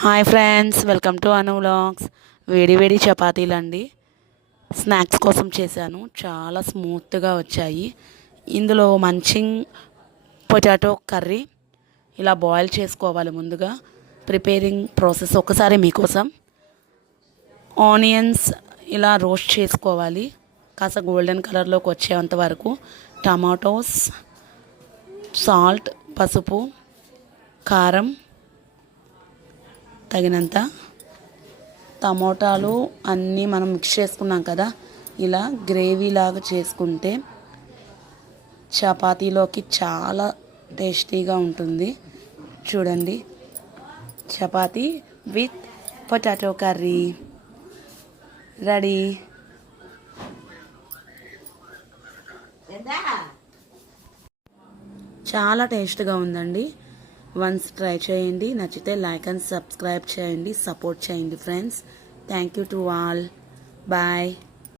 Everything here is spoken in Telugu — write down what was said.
Hi friends, welcome to Anu vlogs. వేడి వేడి చపాతీలు అండి. స్నాక్స్ కోసం చేశాను, చాలా స్మూత్గా వచ్చాయి. ఇందులో మంచింగ్ పొటాటో కర్రీ ఇలా బాయిల్ చేసుకోవాలి. ముందుగా ప్రిపేరింగ్ ప్రాసెస్ ఒకసారి మీకోసం. ఆనియన్స్ ఇలా రోస్ట్ చేసుకోవాలి, కాస్త గోల్డెన్ కలర్లోకి వచ్చేంత వరకు. టమాటోస్, సాల్ట్, పసుపు, కారం తగినంత, టమోటాలు అన్నీ మనం మిక్స్ చేసుకున్నాం కదా, ఇలా గ్రేవీ లాగా చేసుకుంటే చపాతీలోకి చాలా టేస్టీగా ఉంటుంది. చూడండి, chapati with potato curry ready. చాలా టేస్ట్గా ఉందండి. వన్స్ ట్రై చేయండి, నచ్చితే లైక్ అండ్ సబ్స్క్రైబ్ చేయండి, సపోర్ట్ చేయండి friends. Thank you to all. Bye.